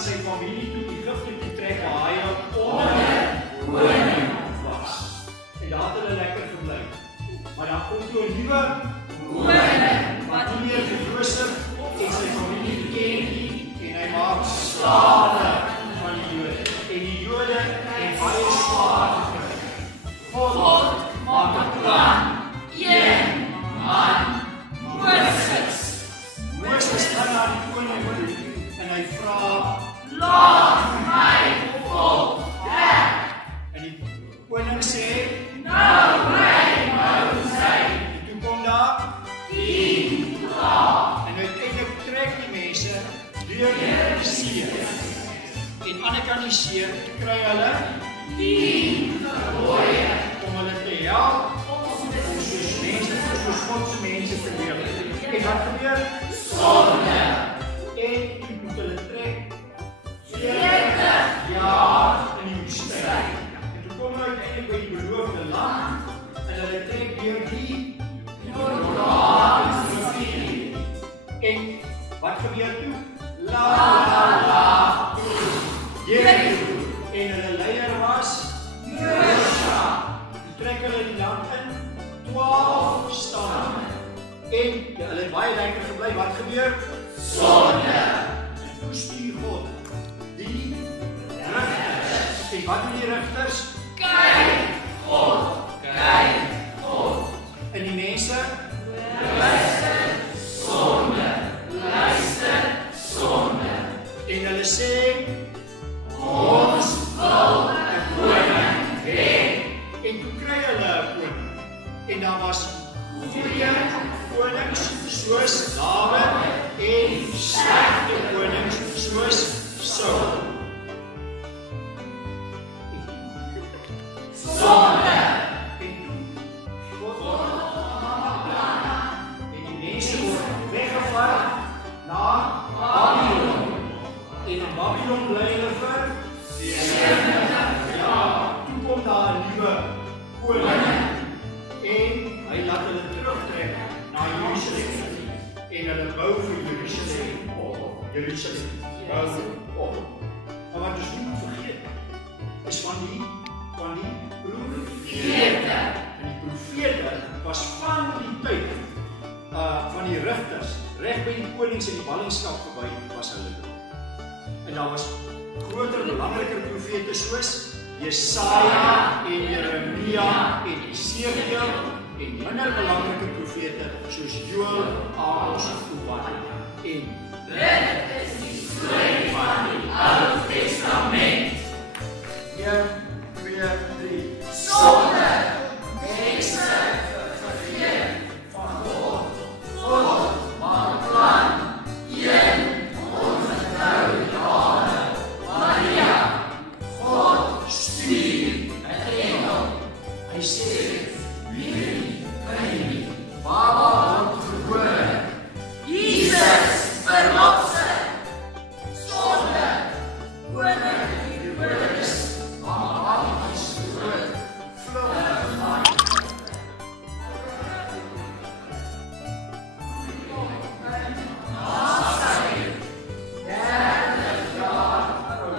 en sy familie toe Egipte toe trek waar hy onder koning was. En daar het hulle lekker gebly. Maar dan kom toe 'n nuwe koning wat nie meer vir Josef en sy familie ken nie en hy maak slawe van die Jode. En die Jode het baie swaar gekry. God maak 'n plan. Een man, Moses. Moses gaan na die koning toe en hy vra, laat my volk weg. En die koning sê, nou my Moses. En toe kom daar 10 dae. En uiteindelik trek die mense deur die see. En aan die kant die see kry hulle 10 gebooie om hulle te help soos Godse mense te lewe. En wat gebeur? Sonde. En toe moet hulle trek 40 jaar in die woestyn. En toe kom hulle uiteindelik by die beloofde land en hulle trek deur die Jordaanrivier. En wat gebeur toe? Jericho. En hulle leier was Josua. Die trek hulle die land in 12 stamme. En hulle het baie lekker gebly. Wat gebeur? Sonde. En toe stuur God die rigters. En wat doen die rigters? Kyk God. Kyk God. En die mense? Luister sonde. Luister sonde. En hulle sê, ons wil 'n koning hê. En toe kry hulle 'n koning. En daar was goeie konings soos Dawid en slegte konings soos Saul. Sonde. En die mense word weggevat na Babylon. En in Babylon bly hulle vir 70 jaar. Toe kom daar 'n nuwe koning. En hy laat hulle terugtrek na Jerusalem. En hulle bou vir Jerusalem op. Maar wat ons nie moet vergeet, is van die profete. En die profete was van die tyd van die rigters, reg by die konings en die ballingskap verby was hulle daar. En daar was groter, belangriker profete soos Jesaja en Jeremia en Esegiel en minder belangrike profete soos Joël, Amos en Obadja. En dit is die storie van die Ou Testament. 1, 2, 3. Sonde, mense vergeet van God. God maak plan. Een ongetrouwde jare. Maria, God stuur 'n engel. Hy sê, Baba word gebore. Jesus verlosser. Sonde. Koning Herodes. Maar is groot. Vlug. Nasaret. 30 jaar oud.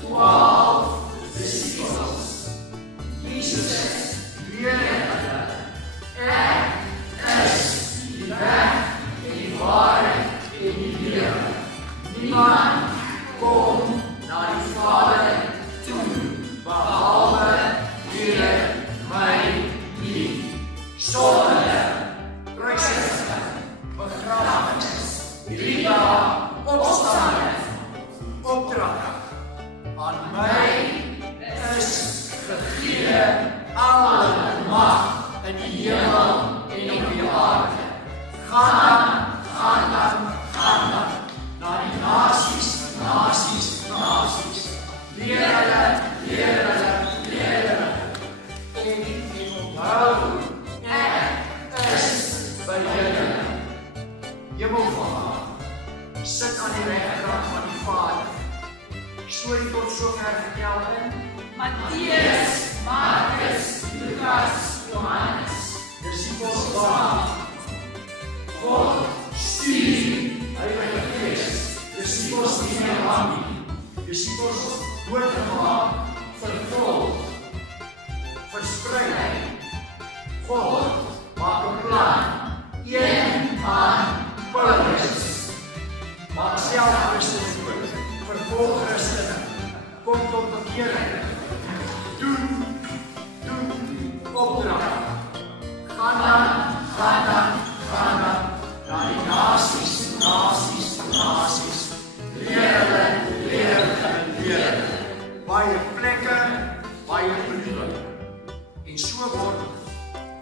12 disciples. Jesus leer hulle. Ek is die weg en die waarheid en die lewe. Niemand kom na die Vader toe, behalwe deur my nie. Sonde, kruisiging, begrafenis, 3 dae opstanding, opdrag. Aan my is gegee alle mag in die hemel en op die aarde. Gaan dan na die nasies. Leer hulle. En onthou, ek is by julle. Hemelvader, sit aan die regterkant van die Vader. Storie tot sover vertel in Matteus, Markus, Lukas, Johannes. Disciples God stuur Heilige Gees. disciples nie meer aan nie. Disciples doodgemaak, vervolg, versprei. God maak 'n plan. Een aan Paulus. Maak self Christus dood. Vervolg Christene. Kom tot bekering. Doen opdrag. Gaan dan na die nasies. Leer. Baie plekke, baie briewe. En so word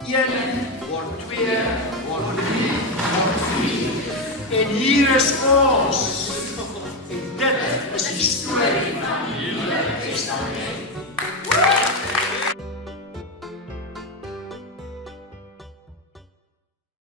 1, word 2, word 3, word 4. En hier is ons. En dit is die storie